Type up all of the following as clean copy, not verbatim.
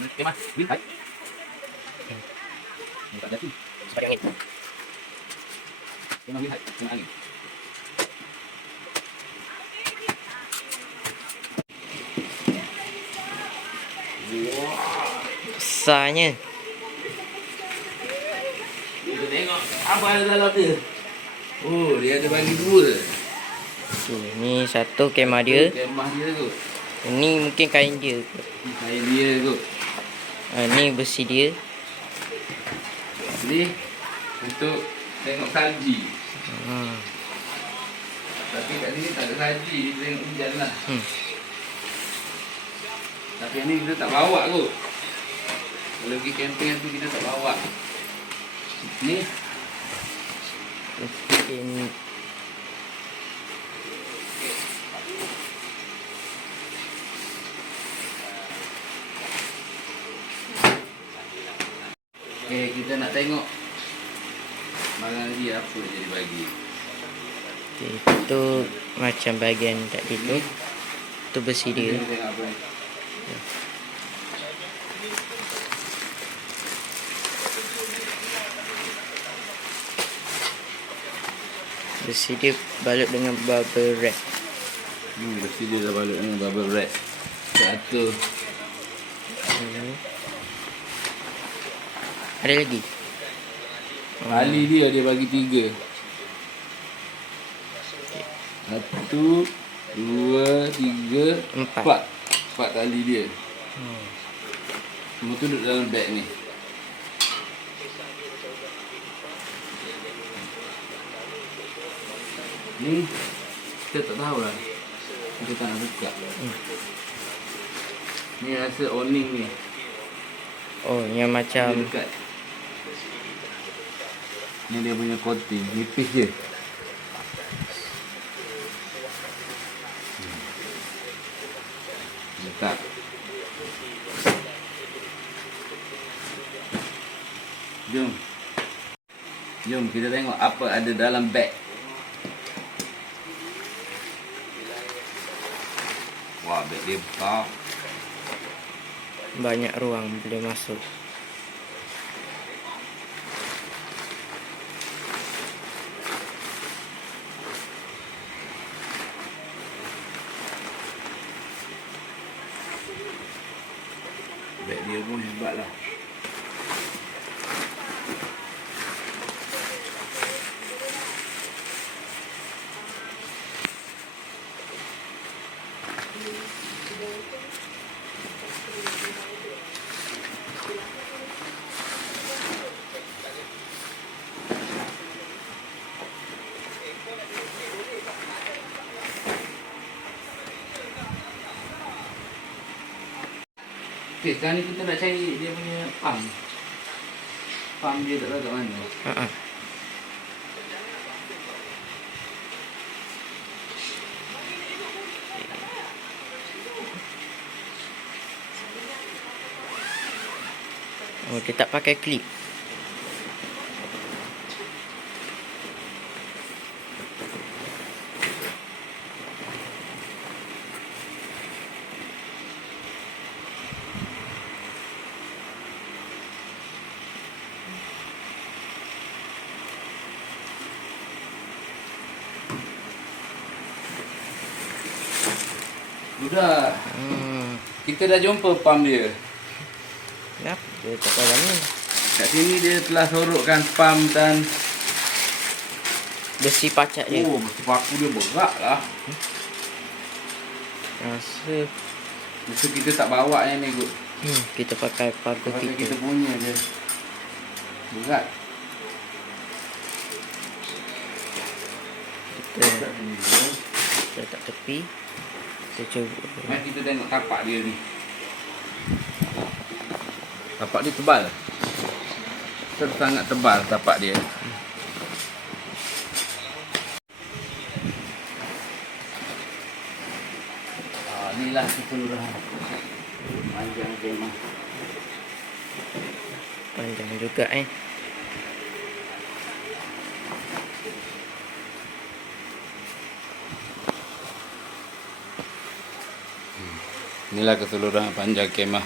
Kemah, win hai. Ni tak ada tu. Sebab angin. Kemah win hai, kena angin. Besarnya. Kita tengok apa ada dalam dia. Oh, dia ada bagi dua. Okay, ni satu kemah dia. Kemah dia tu. Ini mungkin kain dia. Ni kain dia tu. Ni besi dia. Ni untuk tengok salji. Tapi kat sini tak ada salji, kita tengok hujan lah. Tapi yang ni kita tak bawa kot. Kalau pergi camping tu kita tak bawa. Ni Mungkin okay, kita nak tengok barang dia apa dia bagi. okay, itu macam bahagian tadi tu. Tu besi dia. Kita tengok apa ni. Besi dia balut dengan bubble wrap. Besi dia dah balut dengan bubble wrap. Satu. Ada lagi? Tali dia bagi tiga. Satu, dua, tiga, empat. Empat tali dia. Semua tu duduk dalam beg ni. Ni kita tak tahu lah. Kita tak nak buka. Ni rasa awning ni. Oh, yang macam Dia dekat. Ni dia punya coating, nipis je. Letak. Jom. Jom kita tengok apa ada dalam beg. Wah, beg dia besar. banyak ruang boleh masuk. Beg dia pun hebat lah. Okay, sekarang ni kita nak cari dia punya pump. Pump dia tak tahu kat mana. Oh, dia tak pakai klip. Sudah. Kita dah jumpa pump dia. Kenapa? Dia tak tahu mana. Kat sini dia telah sorokkan pump dan Besi pacak je. oh, besi paku dia berat lah. Rasa Mesti kita tak bawa yang ni kot. kita pakai paku Pakai kita kita. punya je. Berat. Kita letak tepi. Kita cuba. Mari kita tengok tapak dia ni. Tapak dia tebal. Sangat tebal tapak dia. Inilah keseluruhan panjang kemah. Panjang juga Inilah keseluruhan panjang kemah.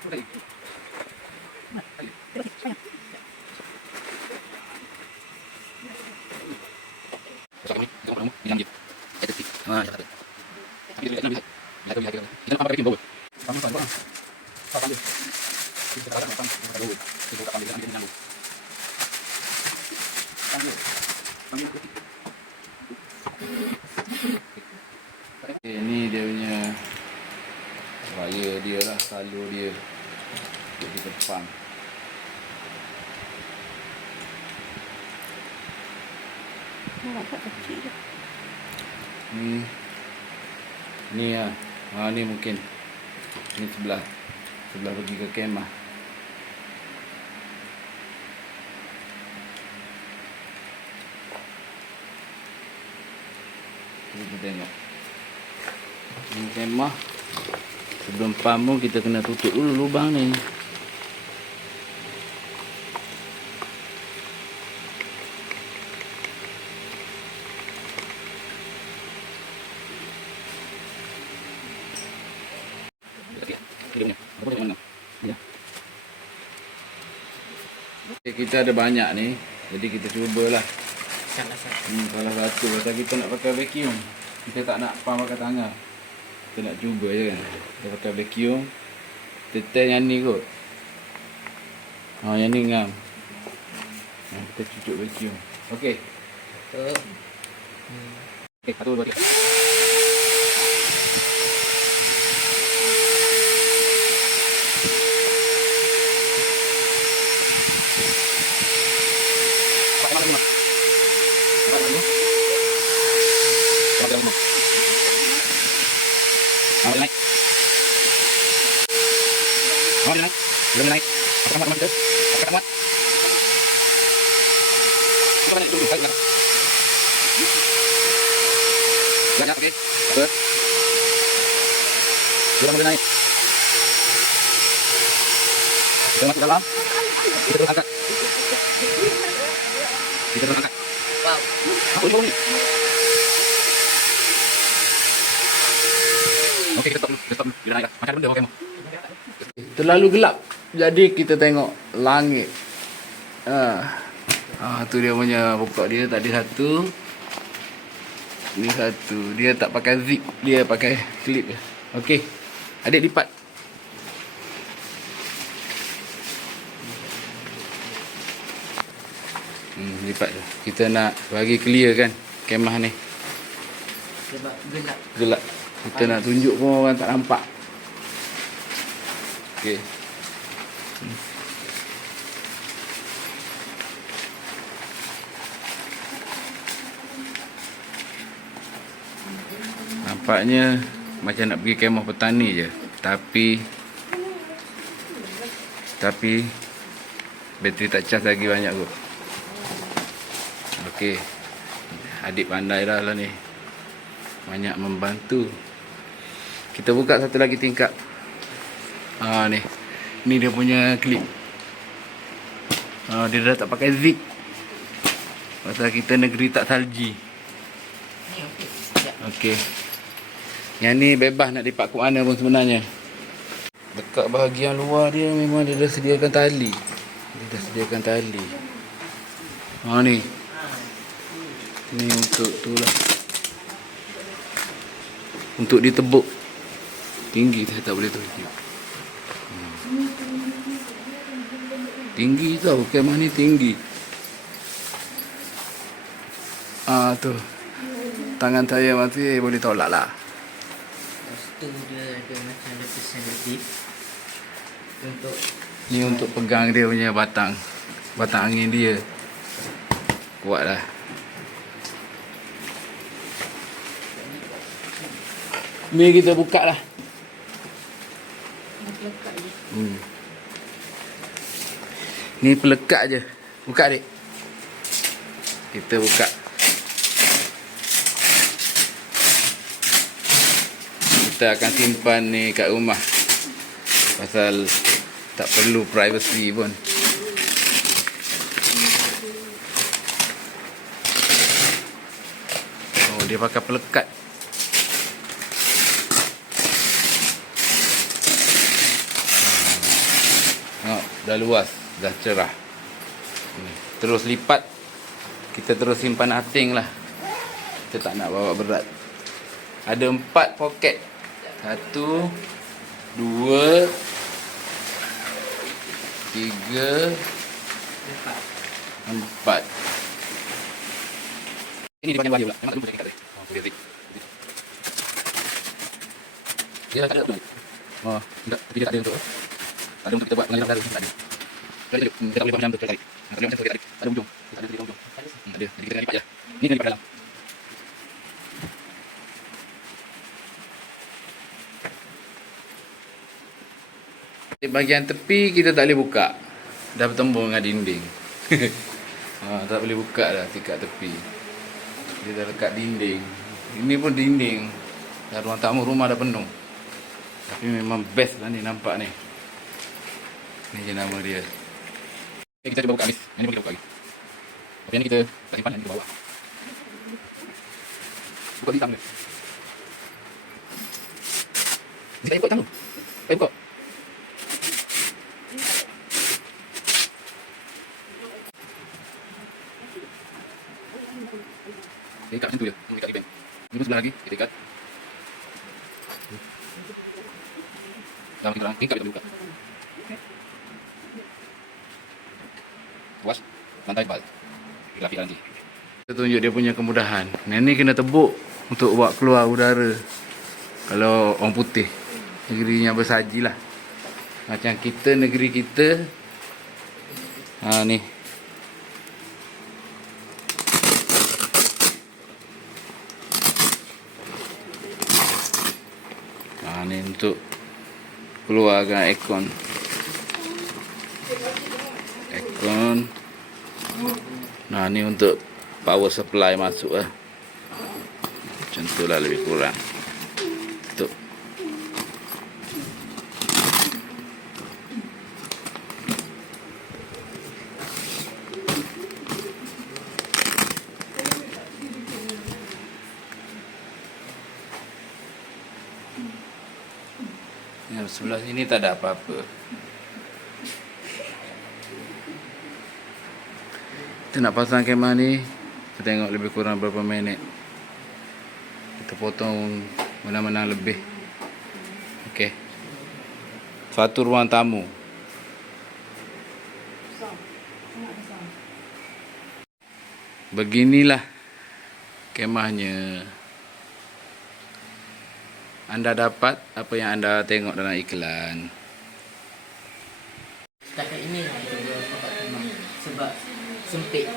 Ini dia punya wire dia lah, salur dia untuk kita pump. Ni lah. Ni mungkin ni sebelah pergi ke kemah. Kita tengok ni kemah. Sebelum pump pun kita kena tutup dulu lubang ni. Kita ada banyak ni, jadi kita cubalah salah satu. Pasal kita nak pakai vacuum, kita tak nak pump pakai tangan. Kita nak cuba je kan. Kita pakai vacuum. Kita test yang ni kot. Yang ni ngam. Kita cucuk vacuum. Okey. Okey, 1 2 3. Naik. Belum naik. Apa kita? Apa muat? Kita naik dulu, baik. Banyak okey. Apa? Belum boleh naik. Kita masuk dalam. Kita terus angkat. Wow. Apa ini? Okey, kita stop dulu. Bila naik macam benda pakai mo. Terlalu gelap. Jadi kita tengok langit. Tu dia punya pokok dia tadi satu. Ni satu. Dia tak pakai zip, dia pakai klip je. Okey. Adik lipat. Lipat je. Kita nak bagi clear kan kemah ni. Sebab Gelap. Kita nak tunjuk pun orang tak nampak. Okey. Nampaknya macam nak pergi kemah petani je. Tapi bateri tak cas lagi banyak kot. Okey. Adik pandai dah lah ni. Banyak membantu. Kita buka satu lagi tingkap. Ni. Ni dia punya klip. Dia dah tak pakai zip. Pasal kita negeri tak salji. ni okey. Okey. Yang ni bebas nak lipat ke mana pun sebenarnya. Dekat bahagian luar dia memang dia dah sediakan tali. Ni. Ni untuk tu lah. Untuk ditebuk. Tinggi saya tak boleh tunjuk. Tinggi tau, kemah ni tinggi. Tu. Tangan saya masih boleh tolak lah. Lepas tu dia ada macam lepasan lebih. Ni untuk pegang dia punya batang. Batang angin dia. Kuat lah. Ni kita buka lah. Ni pelekat je. Buka adik. Kita buka. Kita akan simpan ni kat rumah. Pasal tak perlu privacy pun. Dia pakai pelekat. dah luas, dah cerah. Ni. Terus lipat. Kita terus simpan ating lah. Kita tak nak bawa berat. Ada 4 poket. 1, 2, 3, 4. Ini dipakai wahyu pula. Memang belum pakai kat dia. Oh, boleh zip. Dia tak ada tu. Oh, enggak. Tapi dia tak ada untuk. Ada untuk kita buat pengaliran udara. Tak ada. Jadi kita tak boleh buat macam tu tarik. Tak boleh macam tu tarik. Ada ujung. Tak ada ujung. Tak ada. Jadi kita lipat je. Ni kena lipat dalam. Di bahagian tepi kita tak boleh buka. Dah bertembung dengan dinding. Tak boleh buka dah tingkat tepi. Dia dah dekat dinding. Ini pun dinding. Dan ruang tamu rumah dah penuh. Tapi memang best lah ni nampak ni. Ni je nama dia. Okay, kita cuba buka habis. Yang ni pun kita buka lagi. Tapi yang ni kita tak simpan, yang ni kita bawa. Buka hitam ke? Ni tak buka hitam tu. Tak buka. Kita ikat macam tu je. Kita ikat ribbon. Ini pun sebelah lagi. Kita ikat. Dalam tinggal ikat kita buka. Puas. Lantai tebal. Grafik nanti. Kita tunjuk dia punya kemudahan. Ni kena tebuk untuk buat keluar udara. Kalau orang putih. Negerinya bersaji lah. Macam kita, negeri kita. Ni. Ni untuk keluarkan aircon. Nah, ni untuk power supply masuk lah. Macam tu lah lebih kurang. Tuh. Yang sebelah sini tak ada apa-apa. Kita nak pasang kemah ni, kita tengok lebih kurang berapa minit. Kita potong mana-mana lebih. Okey. Satu ruang tamu. Beginilah kemahnya. Anda dapat apa yang anda tengok dalam iklan. Setakat ini lah kita buat tempat kemah. Sebab sempit.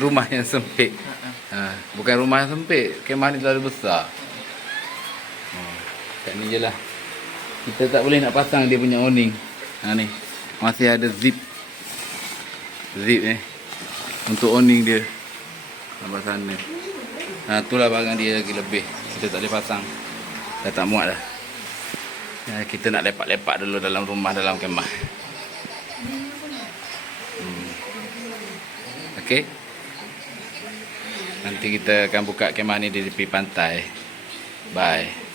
Rumah yang sempit. Bukan rumah yang sempit. Kemah ni terlalu besar. Kat ni je lah. Kita tak boleh nak pasang dia punya awning. Ni. Masih ada zip. Zip ni. Untuk awning dia. Nampak sana. Itulah barang dia lagi lebih. Kita tak boleh pasang. Dah tak muat dah. Kita nak lepak-lepak dulu dalam rumah, dalam kemah. Okey. Nanti kita akan buka kemah ni di tepi pantai. Bye.